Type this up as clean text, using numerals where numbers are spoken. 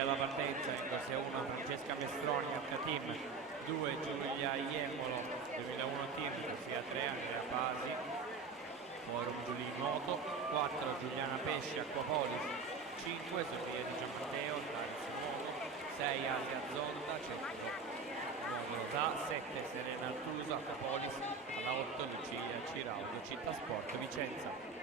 via la partenza in corsia 1 Francesca Mestroni H-Team, 2 Giulia Iemolo 2001 Team, corsia 3 Andrea Pasi Forum Giulì Nuoto, 4 Giuliana Pesci Acquapolis, 5 Sofia Di Gianmatteo Daris Nuoto, 6 Asia Zonda Nuoto Rosà, 7 Serena Artuso Acquapolis, alla 8 Lucia Ciraulo Città Sport Vicenza.